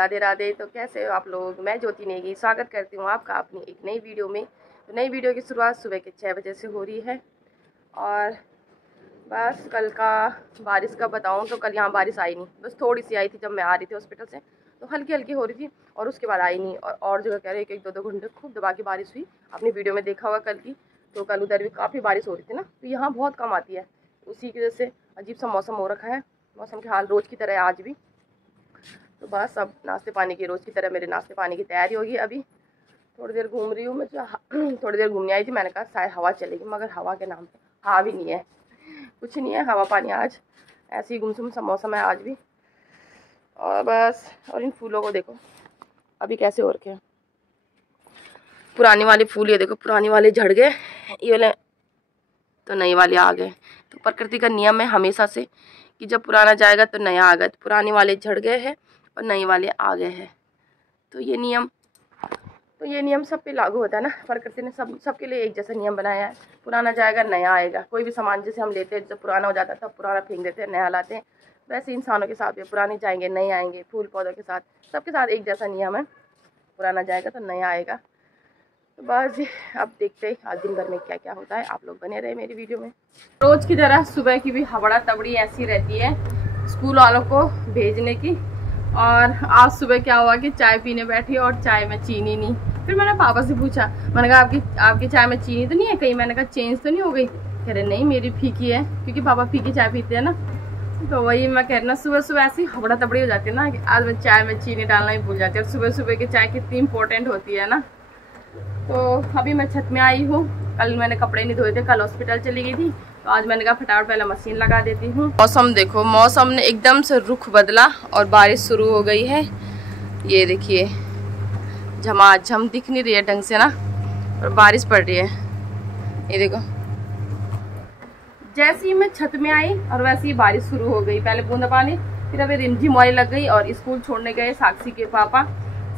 राधे राधे। तो कैसे हो आप लोग? मैं ज्योति नेगी स्वागत करती हूँ आपका अपनी एक नई वीडियो में। तो नई वीडियो की शुरुआत सुबह के 6 बजे से हो रही है। और बस कल का बारिश का बताऊँ तो कल यहाँ बारिश आई नहीं, बस थोड़ी सी आई थी जब मैं आ रही थी हॉस्पिटल से, तो हल्की हल्की हो रही थी और उसके बाद आई नहीं। और जगह कह रहे एक दो घंटे खूब दबा की बारिश हुई। अपनी वीडियो में देखा हुआ कल की, तो कल उधर भी काफ़ी बारिश हो रही थी ना, तो यहाँ बहुत कम आती है। उसी की वजह से अजीब सा मौसम हो रखा है। मौसम के हाल रोज़ की तरह है आज भी। तो बस अब नाश्ते पानी की रोज़ की तरह मेरे नाश्ते पानी की तैयारी होगी। अभी थोड़ी देर घूम रही हूँ मैं, थोड़ी देर घूमने आई थी। मैंने कहा शायद हवा चलेगी, मगर हवा के नाम पे हवा भी नहीं है, कुछ नहीं है हवा पानी। आज ऐसे ही गुमसुम सा मौसम है आज भी। और बस, और इन फूलों को देखो अभी कैसे हो रखे हैं। पुराने वाले फूल ये देखो, पुराने वाले झड़ गए, ये वाले तो नए वाले आ गए। तो प्रकृति का नियम है हमेशा से कि जब पुराना जाएगा तो नया आ गया। तो पुराने वाले झड़ गए हैं और नए वाले आ गए हैं। तो ये नियम सब पे लागू होता है ना। प्रकृति ने सबके लिए एक जैसा नियम बनाया है। पुराना जाएगा नया आएगा। कोई भी सामान जैसे हम लेते हैं, जब पुराना हो जाता है तब पुराना फेंक देते हैं, नया लाते हैं। वैसे इंसानों के साथ भी पुराने जाएंगे नए आएंगे, फूल पौधों के साथ सबके साथ एक जैसा नियम है। पुराना जाएगा तो नया आएगा। तो बस अब देखते हैं आज दिन भर में क्या क्या होता है। आप लोग बने रहे मेरी वीडियो में। रोज़ की तरह सुबह की भी हबड़ा तबड़ी ऐसी रहती है स्कूल वालों को भेजने की। और आज सुबह क्या हुआ कि चाय पीने बैठी और चाय में चीनी नहीं। फिर मैंने पापा से पूछा, मैंने कहा आपकी चाय में चीनी तो नहीं है कहीं? मैंने कहा चेंज तो नहीं हो गई? कह रहे नहीं मेरी फीकी है, क्योंकि पापा फीकी चाय पीते हैं ना। तो वही मैं कह रही ना, सुबह सुबह ऐसी हबड़ा तबड़ी हो जाती है ना कि आज मैं चाय में चीनी डालना ही भूल जाती है। और सुबह सुबह की चाय कितनी इंपॉर्टेंट होती है ना। तो अभी मैं छत में आई हूँ। कल मैंने कपड़े नहीं धोए थे, कल हॉस्पिटल चली गई थी, तो आज मैंने कहा फटाफट पहले मशीन लगा देती हूँ। मौसम देखो, मौसम ने एकदम से रुख बदला और बारिश शुरू हो गई है। ये देखिए झमाझम दिख नहीं रही है ढंग से ना, और बारिश पड़ रही है। ये देखो, जैसे ही मैं छत में आई और वैसे ही बारिश शुरू हो गई। पहले बूंदा पानी, फिर अभी रिमझिम वाली लग गई। और स्कूल छोड़ने गए साक्षी के पापा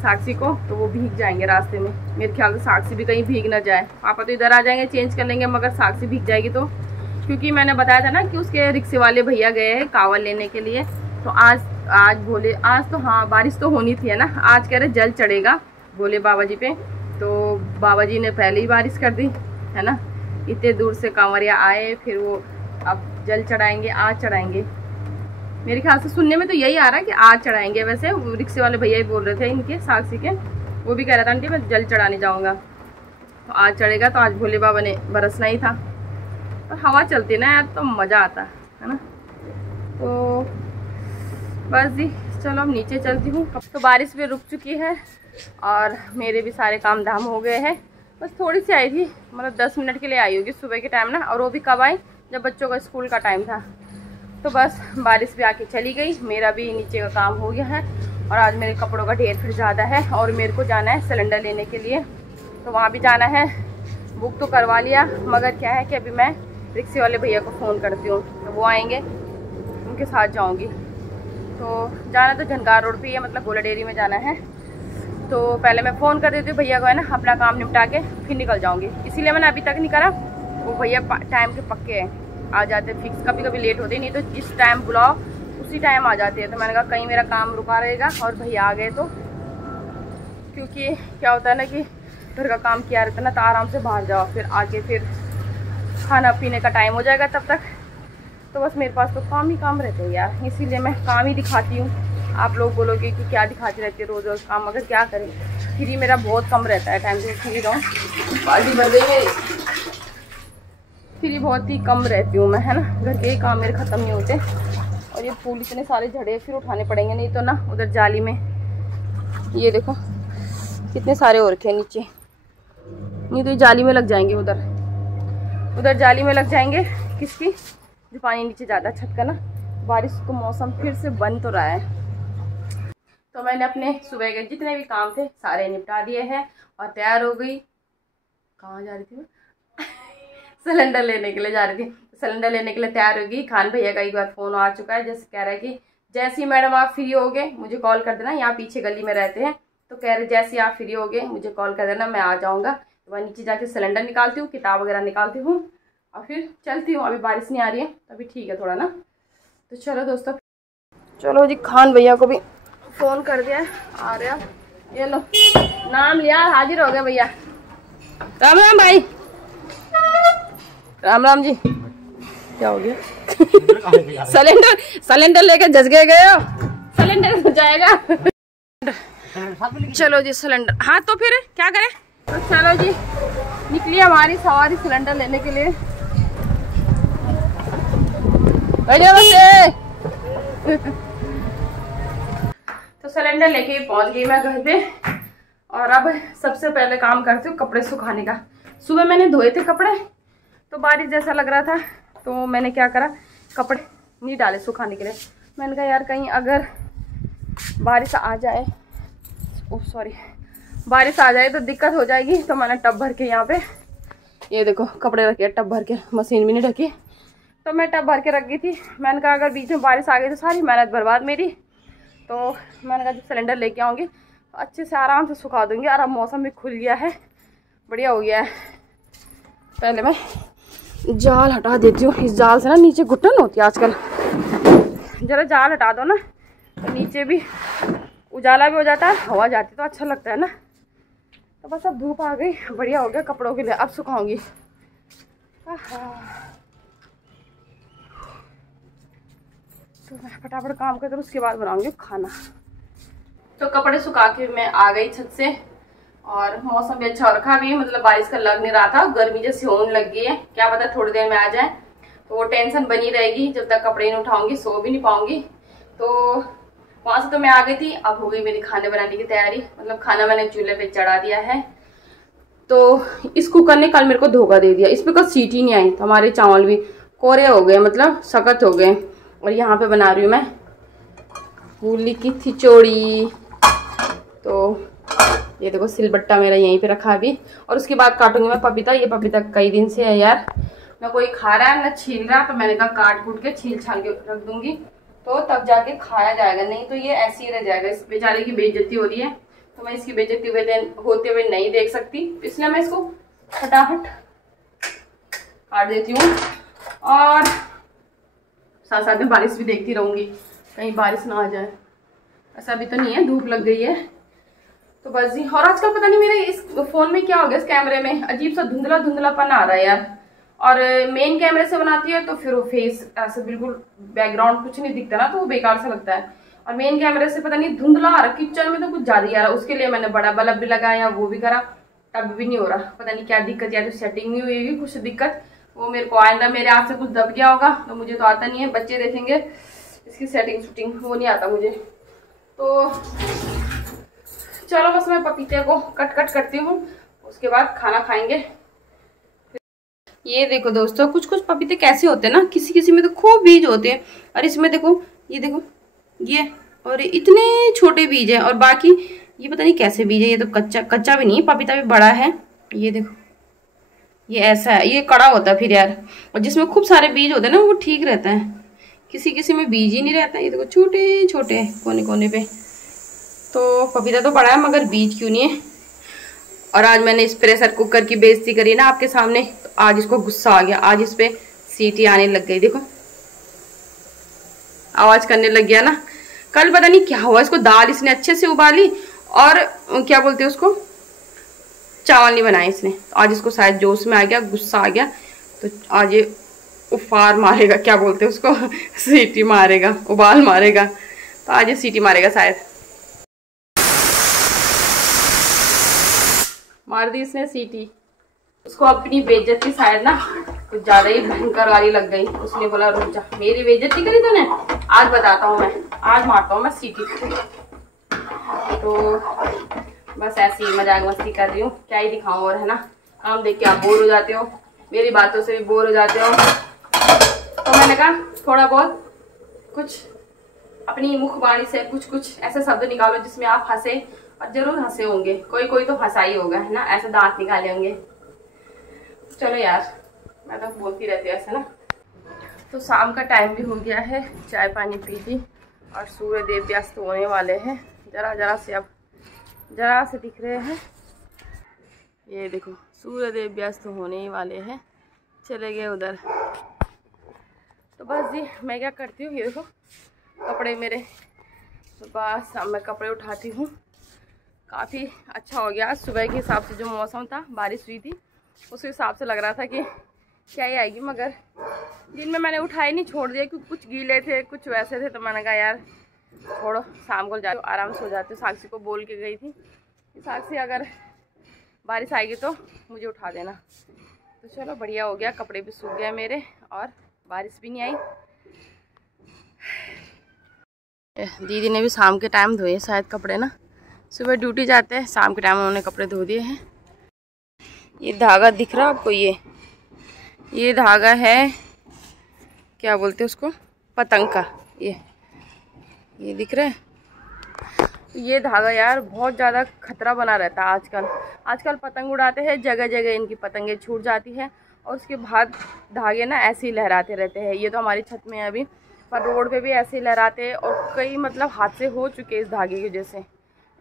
साक्षी को, तो वो भीग जाएंगे रास्ते में। मेरे ख्याल से साक्षी भी कहीं भीग ना जाए। पापा तो इधर आ जाएंगे चेंज कर लेंगे, मगर साक्षी भीग जाएगी तो, क्योंकि मैंने बताया था ना कि उसके रिक्शे वाले भैया गए हैं कावल लेने के लिए। तो आज बोले, आज तो हाँ बारिश तो होनी थी है ना। आज कह रहे जल चढ़ेगा बोले बाबा जी पे। तो बाबा जी ने पहले ही बारिश कर दी है ना। इतने दूर से कांवरिया आए, फिर वो अब जल चढ़ाएंगे, आज चढ़ाएंगे। मेरे ख्याल से सुनने में तो यही आ रहा है कि आज चढ़ाएंगे। वैसे रिक्शे वाले भैया ही बोल रहे थे इनके साक्षी के, वो भी कह रहा था आंटी मैं जल चढ़ाने जाऊंगा। तो आज चढ़ेगा, तो आज भोले बाबा ने बरसना ही था। और हवा चलती ना यार तो मज़ा आता है ना। तो बस जी चलो अब नीचे चलती हूँ। तो बारिश भी रुक चुकी है और मेरे भी सारे काम धाम हो गए हैं। बस थोड़ी सी आई थी, मतलब 10 मिनट के लिए आई होगी सुबह के टाइम ना। और वो भी कब आई? जब बच्चों का स्कूल का टाइम था। तो बस बारिश भी आके चली गई। मेरा भी नीचे का काम हो गया है। और आज मेरे कपड़ों का ढेर फिर ज़्यादा है और मेरे को जाना है सिलेंडर लेने के लिए। तो वहाँ भी जाना है। बुक तो करवा लिया, मगर क्या है कि अभी मैं रिक्शे वाले भैया को फ़ोन करती हूँ, तो वो आएंगे, उनके साथ जाऊँगी। तो जाना तो झनकार रोड पे ही है, मतलब गोला डेयरी में जाना है। तो पहले मैं फ़ोन कर देती हूँ भैया को है ना, अपना काम निपटा के फिर निकल जाऊँगी। इसीलिए मैंने अभी तक नहीं करा। वो भैया टाइम के पक्के हैं, आ जाते फिक्स। कभी कभी लेट होते, नहीं तो जिस टाइम बुलाओ उसी टाइम आ जाते हैं। तो मैंने कहा कहीं मेरा काम रुका रहेगा और भैया आ गए तो, क्योंकि क्या होता है ना कि घर का काम किया रहता है ना, तो आराम से बाहर जाओ, फिर आके फिर खाना पीने का टाइम हो जाएगा तब तक। तो बस मेरे पास तो काम ही काम रहते हैं यार, इसीलिए मैं काम ही दिखाती हूँ। आप लोग बोलोगे कि क्या दिखाती रहती है रोज़ रोज़ काम, मगर क्या करें, फ्री मेरा बहुत कम रहता है। टाइम से फ्री रहूँ, बाल्टी भर गई मेरी, फ्री बहुत ही कम रहती हूँ मैं है ना। घर के ही काम मेरे ख़त्म नहीं होते। और ये फूल इतने सारे झड़े फिर उठाने पड़ेंगे, नहीं तो ना उधर जाली में ये देखो कितने सारे हो रखे हैं नीचे, नहीं तो ये जाली में लग जाएंगे। उधर जाली में लग जाएंगे किसकी, जो पानी नीचे जाता है छत का ना। बारिश को मौसम फिर से बन तो रहा है। तो मैंने अपने सुबह के जितने भी काम थे सारे निपटा दिए हैं और तैयार हो गई। कहाँ जा रही थी मैं? सिलेंडर लेने के लिए जा रही थी। सिलेंडर लेने के लिए तैयार होगी। खान भैया का एक बार फ़ोन आ चुका है, जैसे कह रहा है कि जैसी मैडम आप फ्री होगे मुझे कॉल कर देना। यहाँ पीछे गली में रहते हैं, तो कह रहे जैसे आप फ्री होगे मुझे कॉल कर देना, मैं आ जाऊँगा। तो मैं नीचे जाके सिलेंडर निकालती हूँ, किताब वगैरह निकालती हूँ और फिर चलती हूँ। अभी बारिश नहीं आ रही है तो अभी ठीक है थोड़ा ना। तो चलो दोस्तों, चलो जी खान भैया को भी फ़ोन कर दिया आ रहा। ये लो नाम लिया, हाजिर हो गया भैया। राम राम भाई। राम राम जी। क्या हो गया? सिलेंडर लेके जस गए हो। सिलेंडर जाएगा। चलो जी सिलेंडर, हाँ तो फिर क्या करें। तो चलो जी निकली हमारी सवारी सिलेंडर लेने के लिए। तो सिलेंडर लेके पहुंच गई मैं घर पे। और अब सबसे पहले काम करती हूँ कपड़े सुखाने का। सुबह मैंने धोए थे कपड़े, तो बारिश जैसा लग रहा था, तो मैंने क्या करा, कपड़े नहीं डाले सुखाने के लिए। मैंने कहा यार कहीं अगर बारिश आ जाए, ओह सॉरी, बारिश आ जाए तो दिक्कत हो जाएगी। तो मैंने टब भर के यहाँ पे, ये देखो कपड़े रखे टब भर के, मशीन भी नहीं ढकी, तो मैं टब भर के रख गई थी। मैंने कहा अगर बीच में बारिश आ गई तो सारी मेहनत बर्बाद मेरी। तो मैंने कहा जब सिलेंडर लेके आऊँगी तो अच्छे से आराम से सुखा दूँगी। और अब मौसम भी खुल गया है, बढ़िया हो गया है। पहले मैं जाल हटा देती हूँ, इस जाल से ना नीचे घुटन होती है आजकल। जरा जाल हटा दो ना तो नीचे भी उजाला भी हो जाता है, हवा जाती तो अच्छा लगता है ना। तो बस अब धूप आ गई, बढ़िया हो गया कपड़ों के लिए। अब सुखाऊंगी। तो मैं फटाफट काम कर उसके बाद बनाऊंगी खाना। तो कपड़े सुखा के मैं आ गई छत से। और मौसम भी अच्छा हो रखा, अभी मतलब बारिश का लग नहीं रहा था, गर्मी जैसी होने लग गई है। क्या पता थोड़ी देर में आ जाए, तो वो टेंशन बनी रहेगी जब तक कपड़े नहीं उठाऊंगी, सो भी नहीं पाऊंगी। तो वहां से तो मैं आ गई थी। अब हो गई मेरी खाने बनाने की तैयारी, मतलब खाना मैंने चूल्हे पे चढ़ा दिया है। तो इस कुकर ने कल मेरे को धोखा दे दिया, इस पे कल सीटी नहीं आई, तो हमारे चावल भी कोरे हो गए, मतलब सख्त हो गए। और यहाँ पे बना रही हूँ मैं मूली की खिचड़ी। तो ये देखो सिलबट्टा मेरा यहीं पे रखा अभी। और उसके बाद काटूंगी मैं पपीता। ये पपीता कई दिन से है यार, ना कोई खा रहा है ना छील रहा, तो मैंने कहा काट कूट के छील छाल के रख दूंगी, तो तब जाके खाया जाएगा, नहीं तो ये ऐसे ही रह जाएगा। इस बेचारे की बेइज्जती हो रही है, तो मैं इसकी बेइज्जती होते हुए नहीं देख सकती, इसलिए मैं इसको फटाफट काट देती हूँ। और साथ साथ में बारिश भी देखती रहूंगी, कहीं बारिश ना आ जाए। ऐसा भी तो नहीं है, धूप लग गई है तो बस जी। और आजकल पता नहीं मेरे इस फोन में क्या हो गया, इस कैमरे में अजीब सा धुंधला धुंधलापन आ रहा है यार। और मेन कैमरे से बनाती है तो फिर वो फेस ऐसे बिल्कुल बैकग्राउंड कुछ नहीं दिखता ना, तो वो बेकार सा लगता है। और मेन कैमरे से पता नहीं धुंधला आ रहा, किचन में तो कुछ ज्यादा ही आ रहा। उसके लिए मैंने बड़ा बल्ब भी लगाया, वो भी करा, तब भी नहीं हो रहा। पता नहीं क्या दिक्कत, या तो सेटिंग नहीं हुई होगी कुछ दिक्कत। वो मेरे को आइंदा मेरे हाथ से कुछ दब गया होगा, तो मुझे तो आता नहीं है, बच्चे देखेंगे इसकी सेटिंग शूटिंग, वो नहीं आता मुझे। तो चलो बस मैं पपीते को कट करती हूँ, उसके बाद खाना खाएंगे। ये देखो दोस्तों, कुछ कुछ पपीते कैसे होते हैं ना, किसी किसी में तो खूब बीज होते हैं, और इसमें देखो ये देखो ये, और इतने छोटे बीज है, और बाकी ये पता नहीं कैसे बीज है। ये तो कच्चा भी नहीं है, पपीता भी बड़ा है। ये देखो ये ऐसा है, ये कड़ा होता है फिर यार। और जिसमें खूब सारे बीज होते हैं ना वो ठीक रहता है, किसी किसी में बीज ही नहीं रहता। ये देखो छोटे छोटे कोने कोने पे। तो पपीता तो बड़ा है मगर बीज क्यों नहीं है। और आज मैंने इस प्रेशर कुकर की बेइज्जती करी ना आपके सामने, तो आज इसको गुस्सा आ गया, आज इस पे सीटी आने लग गई। देखो आवाज करने लग गया ना। कल पता नहीं क्या हुआ, इसको दाल इसने अच्छे से उबाली और क्या बोलते हैं उसको, चावल नहीं बनाए इसने। तो आज इसको शायद जोश में आ गया, गुस्सा आ गया, तो आज ये उफार मारेगा, क्या बोलते हैं उसको सीटी मारेगा, उबाल मारेगा। तो आज ये सीटी मारेगा शायद। मार दी इसने सीटी। उसको अपनी बेइज्जती शायद ना कुछ ज्यादा ही भयंकर वाली लग गई। उसने बोला रुक जा, मेरी बेइज्जती करी तूने, आज बताता हूँ मैं, आज मारता हूँ मैं सीटी। तो बस ऐसे ही मजाक मस्ती कर रही हूँ, क्या ही दिखाऊं। और है ना, काम देख के आप बोर हो जाते हो, मेरी बातों से भी बोर हो जाते हो। तो मैंने कहा थोड़ा बहुत कुछ अपनी मुखबाणी से कुछ ऐसे शब्द निकालो जिसमें आप हंसे, और जरूर हंसे होंगे, कोई कोई तो हंसा ही होगा है ना, ऐसे दांत निकाले होंगे। चलो यार, मैं तो बोलती रहती हूँ ऐसे ना। तो शाम का टाइम भी हो गया है, चाय पानी पी ली, और सूर्य देव भी अस्त होने वाले हैं। जरा से अब जरा से दिख रहे हैं, ये देखो सूर्य देव व्यस्त होने ही वाले हैं, चले गए उधर। तो बस जी मैं क्या करती हूँ, ये देखो कपड़े मेरे तो बस अब मैं कपड़े उठाती हूँ। काफ़ी अच्छा हो गया। सुबह के हिसाब से जो मौसम था, बारिश हुई थी, उस हिसाब से लग रहा था कि क्या ही आएगी, मगर दिन में मैंने उठाए नहीं, छोड़ दिया, क्योंकि कुछ गीले थे कुछ वैसे थे। तो मैंने कहा यार छोड़ो, शाम को जाती हूँ, आराम से हो जाती हूँ। साक्षी को बोल के गई थी कि साक्षी अगर बारिश आएगी तो मुझे उठा देना। तो चलो बढ़िया हो गया, कपड़े भी सूख गए मेरे और बारिश भी नहीं आई। दीदी ने भी शाम के टाइम धोए शायद कपड़े ना, सुबह ड्यूटी जाते हैं, शाम के टाइम उन्होंने कपड़े धो दिए हैं। ये धागा दिख रहा है आपको? ये धागा है, क्या बोलते हैं उसको, पतंग का। ये दिख रहा है, ये धागा यार बहुत ज़्यादा खतरा बना रहता है आजकल पतंग उड़ाते हैं, जगह जगह इनकी पतंगें छूट जाती है और उसके बाद धागे ना ऐसे ही लहराते रहते हैं। ये तो हमारी छत में है अभी, पर रोड पे भी ऐसे ही लहराते हैं और कई मतलब हादसे हो चुके इस धागे की वजह से।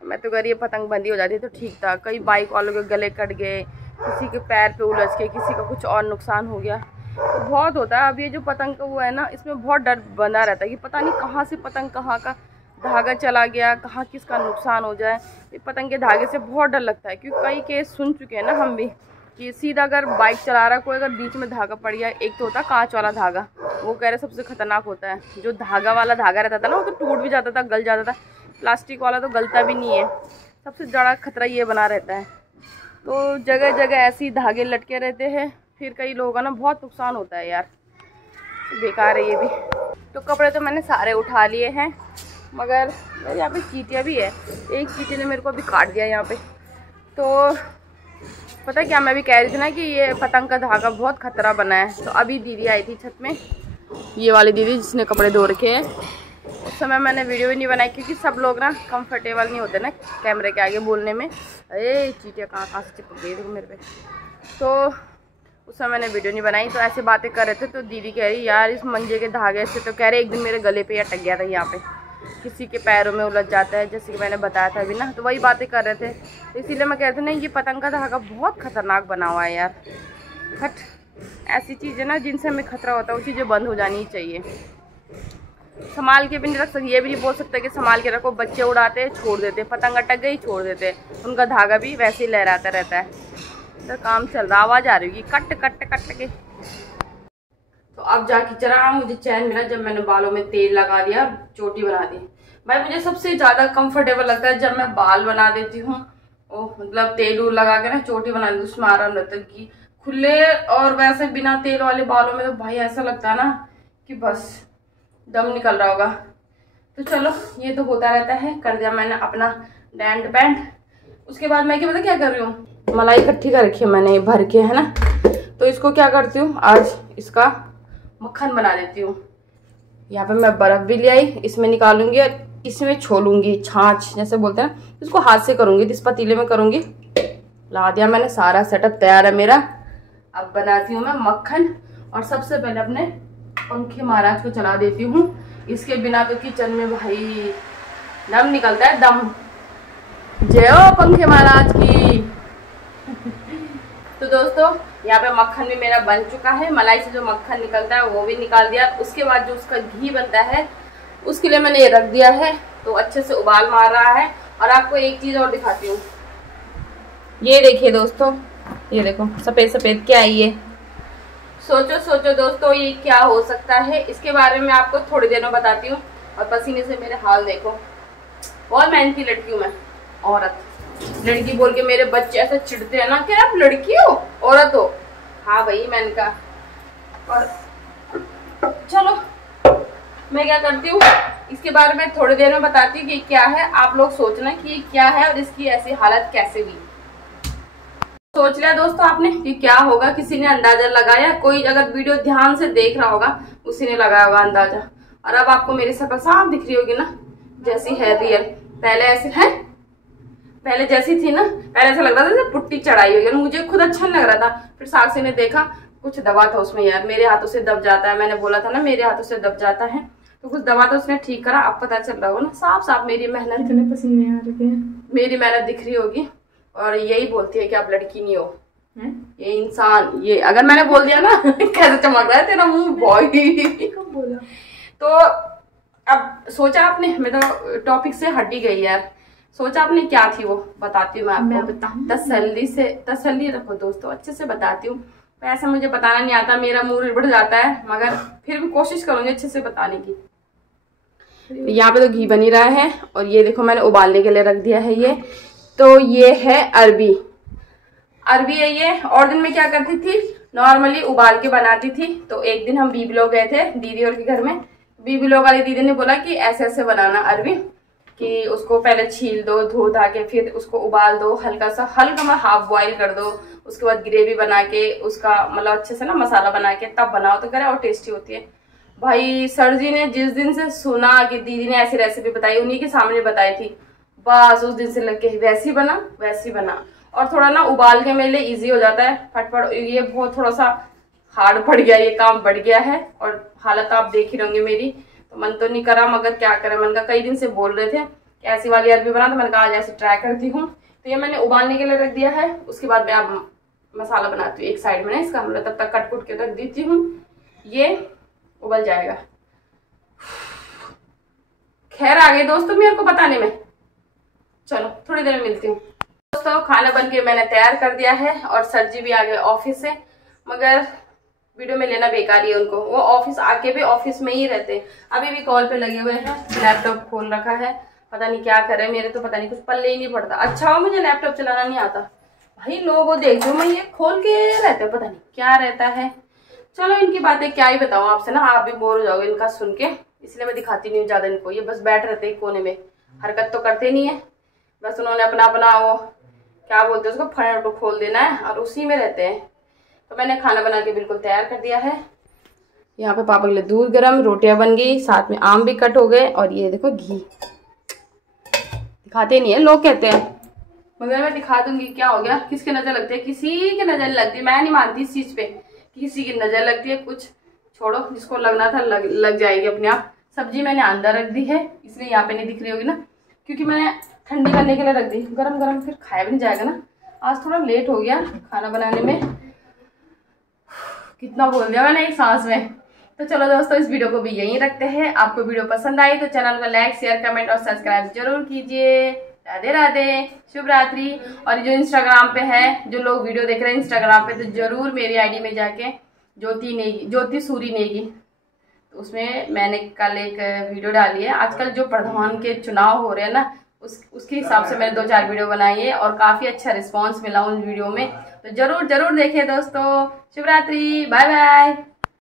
मैं तो अगर ये पतंग बंदी हो जाती तो ठीक था। कई बाइक वालों के गले कट गए, किसी के पैर पे उलझ के किसी का कुछ और नुकसान हो गया, तो बहुत होता है। अब ये जो पतंग का हुआ है ना, इसमें बहुत डर बना रहता है कि पता नहीं कहाँ से पतंग, कहाँ का धागा चला गया, कहाँ किसका नुकसान हो जाए। ये पतंग के धागे से बहुत डर लगता है, क्योंकि कई केस सुन चुके हैं ना हम भी कि सीधा अगर बाइक चला रहा कोई, अगर बीच में धागा पड़ गया, एक तो होता है कांच वाला धागा, वो कह रहे सबसे खतरनाक होता है। जो धागा वाला धागा रहता था ना, वो तो टूट भी जाता था, गल जाता था। प्लास्टिक वाला तो गलता भी नहीं है। सबसे ज़्यादा खतरा ये बना रहता है। तो जगह जगह ऐसे ही धागे लटके रहते हैं, फिर कई लोगों का ना बहुत नुकसान होता है यार, बेकार है ये भी। तो कपड़े तो मैंने सारे उठा लिए हैं, मगर मेरे यहाँ पे चींटियाँ भी है। एक चींटी ने मेरे को अभी काट दिया यहाँ पे। तो पता क्या, मैं भी कह रही थी ना कि ये पतंग का धागा बहुत खतरा बना है। तो अभी दीदी आई थी छत में, ये वाली दीदी जिसने कपड़े धो रखे हैं। उस समय मैंने वीडियो भी नहीं बनाई, क्योंकि सब लोग ना कंफर्टेबल नहीं होते ना कैमरे के आगे बोलने में। अरे चींटियाँ कहाँ से चिपक गई देखो मेरे पे। तो उस समय मैंने वीडियो नहीं बनाई। तो ऐसे बातें कर रहे थे, तो दीदी कह रही यार इस मंजे के धागे से, तो कह रहे एक दिन मेरे गले पे अटक गया था, यहाँ पे किसी के पैरों में उलझ जाता है, जैसे कि मैंने बताया था अभी ना। तो वही बातें कर रहे थे, तो इसीलिए मैं कह रही थी नहीं, ये पतंग का धागा बहुत खतरनाक बना हुआ है यार। हट, ऐसी चीज़ें ना जिनसे हमें खतरा होता है वो चीज़ें बंद हो जानी चाहिए। संभाल के भी नहीं रख सकते, ये भी नहीं बोल सकते कि संभाल के रखो। बच्चे उड़ाते छोड़ देते, पतंग अटक गई छोड़ देते, उनका धागा भी वैसे ही लहराता रहता है। तो काम चल रहा, आवाज़ आ रही होगी कट कट कट के। तो अब जाके जरा मुझे चैन मिला जब मैंने बालों में तेल लगा दिया, चोटी बना दी। भाई मुझे सबसे ज़्यादा कंफर्टेबल लगता है जब मैं बाल बना देती हूँ, मतलब तेल उल लगा के ना चोटी बना दी, उसमें आराम रहता है कि खुले। और वैसे बिना तेल वाले बालों में तो भाई ऐसा लगता है ना कि बस दम निकल रहा होगा। तो चलो ये तो होता रहता है। कर दिया मैंने अपना डेंट पेंट। उसके बाद मैं क्या क्या कर रही हूँ, मलाई इकट्ठी कर रखी है मैंने भर के, है ना। तो इसको क्या करती हूँ, आज इसका मक्खन बना देती हूँ। यहाँ पे मैं बर्फ भी ले आई, इसमें निकालूंगी और इसमें छोलूंगी, छाछ जैसे बोलते हैं, इसको हाथ से करूंगी, इस पतीले में करूंगी। ला दिया मैंने, सारा सेटअप तैयार है मेरा। अब बनाती हूँ मैं मक्खन। और सबसे पहले अपने पंखे महाराज को चला देती हूँ। इसके बिना तो किचन में भाई दम निकलता है, दम। जय हो पंखे महाराज की। तो दोस्तों यहाँ पे मक्खन भी मेरा बन चुका है। मलाई से जो मक्खन निकलता है वो भी निकाल दिया। उसके बाद जो उसका घी बनता है उसके लिए मैंने ये रख दिया है, तो अच्छे से उबाल मार रहा है। और आपको एक चीज और दिखाती हूँ, ये देखिए दोस्तों, ये देखो सफेद सफेद क्या है ये। सोचो सोचो दोस्तों ये क्या हो सकता है, इसके बारे में आपको थोड़ी देर में बताती हूँ। और पसीने से मेरे हाल देखो, बहुत मेहनती लड़की हूँ मैं, औरत। लड़की बोल के मेरे बच्चे ऐसे चिढ़ते हैं ना कि आप लड़की हो औरत हो। हाँ भाई मैंने कहा। और चलो मैं क्या करती हूँ, इसके बारे में थोड़ी देर में बताती हूँ कि क्या है। आप लोग सोचना कि ये क्या है और इसकी ऐसी हालत कैसे हुई। सोच लिया दोस्तों आपने कि क्या होगा, किसी ने अंदाजा लगाया। कोई अगर वीडियो ध्यान से देख रहा होगा उसी ने लगाया होगा अंदाजा। और अब आपको मेरी शक्ल साफ दिख रही होगी ना, जैसी है रियल। पहले ऐसे है, पहले जैसी थी ना, पहले ऐसा लग रहा था जैसे पुट्टी चढ़ाई हुई है। मुझे खुद अच्छा नहीं लग रहा था। फिर साक्षी ने देखा कुछ दवा था उसमें, यार मेरे हाथों से दब जाता है, मैंने बोला था ना मेरे हाथों से दब जाता है, तो कुछ दवा था उसने ठीक करा। अब पता चल रहा होगा ना साफ साफ मेरी मेहनत, इतने पसीने आ रहे हैं, मेरी मेहनत दिख रही होगी। और यही बोलती है कि आप लड़की नहीं हो, ये इंसान। ये अगर मैंने बोल दिया ना कैसे चमक रहा है तेरा मुंह बॉय। कब बोला? तो अब सोचा आपने, मैं तो टॉपिक से हट ही गई यार। सोचा आपने क्या थी वो बताती हूँ मैं आपको। तसल्ली रखो दोस्तों, अच्छे से बताती हूँ। वैसे मुझे बताना नहीं आता, मेरा मुंह बढ़ जाता है, मगर फिर भी कोशिश करूंगी अच्छे से बताने की। यहाँ पे तो घी बनी रहा है और ये देखो मैंने उबालने के लिए रख दिया है ये। तो ये है अरबी है ये। और दिन में क्या करती थी, नॉर्मली उबाल के बनाती थी। तो एक दिन हम बीबी लोग गए थे दीदी और के घर में। बीबी लोग वाली दीदी ने बोला कि ऐसे ऐसे बनाना अरबी, कि उसको पहले छील दो, धो धा के, फिर उसको उबाल दो, हल्का में हाफ बॉईल कर दो, उसके बाद ग्रेवी बना के उसका मतलब अच्छे से ना मसाला बना के तब बनाओ तो करे और टेस्टी होती है। भाई सर जी ने जिस दिन से सुना कि दीदी ने ऐसी रेसिपी बताई, उन्हीं के सामने बताई थी, बस उस दिन से लग के वैसी बना। और थोड़ा ना उबाल के मेरे लिए इजी हो जाता है, फटफट। ये बहुत थोड़ा सा हार्ड पड़ गया, ये काम बढ़ गया है। और हालत आप देख ही रहोगे मेरी, तो मन तो नहीं करा, मगर क्या करें, मन का कई दिन से बोल रहे थे कि ऐसी वाली अरबी बना, तो मैंने कहा आज ऐसे ट्राई करती हूँ। तो ये मैंने उबालने के लिए रख दिया है। उसके बाद मैं अब मसाला बनाती हूँ एक साइड में ना इसका, मतलब तब तक कट के रख देती हूँ, ये उबल जाएगा। खैर आ गए दोस्तों मेरे को बताने में, चलो थोड़ी देर में मिलती हूँ। दोस्तों खाना बन के मैंने तैयार कर दिया है और सर जी भी आ गए ऑफिस से, मगर वीडियो में लेना बेकार ही है उनको, वो ऑफिस आके भी ऑफिस में ही रहते हैं। अभी भी कॉल पे लगे हुए हैं, लैपटॉप खोल रखा है, पता नहीं क्या कर रहे हैं। मेरे तो पता नहीं कुछ पल्ले ही नहीं पड़ता। अच्छा हो मुझे लैपटॉप चलाना नहीं आता भाई, लोग वो देख दो मैं ये खोल के रहते, पता नहीं क्या रहता है। चलो इनकी बातें क्या ही बताऊँ आपसे ना, आप भी बोर हो जाओगे इनका सुन के, इसलिए मैं दिखाती नहीं हूँ ज्यादा इनको। ये बस बैठ रहते हैं कोने में, हरकत तो करते नहीं है, बस उन्होंने अपना वो क्या बोलते हैं उसको, फर्नेटो खोल देना है और उसी में रहते हैं। तो मैंने खाना बना के बिल्कुल तैयार कर दिया है। यहाँ पे पापा के लिए दूध गरम, रोटियां बन गई, साथ में आम भी कट हो गए, और ये देखो घी। दिखाते नहीं है लोग कहते हैं, मगर मैं दिखा दूंगी। क्या हो गया, किसकी नजर लगती है, किसी की नजर लगती है। मैं नहीं मानती इस चीज पे, किसी की नजर लगती है। कुछ छोड़ो, जिसको लगना था लग जाएगी अपने आप। सब्जी मैंने अंदर रख दी है, इसलिए यहाँ पे नहीं दिख रही होगी ना, क्योंकि मैंने ठंडी करने के लिए रख दी। गरम गरम फिर खाया भी नहीं जाएगा ना। आज थोड़ा लेट हो गया खाना बनाने में, कितना बोल दिया मैंने एक सांस में। तो चलो दोस्तों इस वीडियो को भी यहीं रखते हैं। आपको वीडियो पसंद आई तो चैनल को लाइक शेयर कमेंट और सब्सक्राइब जरूर कीजिए। राधे राधे, शुभ रात्रि। और जो इंस्टाग्राम पे है, जो लोग वीडियो देख रहे हैं इंस्टाग्राम पे, तो जरूर मेरी आईडी में जाके ज्योति सूरी नेगी, तो उसमें मैंने कल एक वीडियो डाली है। आजकल जो प्रधान के चुनाव हो रहे हैं ना, उसके हिसाब से मैंने 2-4 वीडियो बनाई है और काफी अच्छा रिस्पांस मिला उन वीडियो में, तो जरूर जरूर देखिए दोस्तों। शुभ रात्रि, बाय बाय।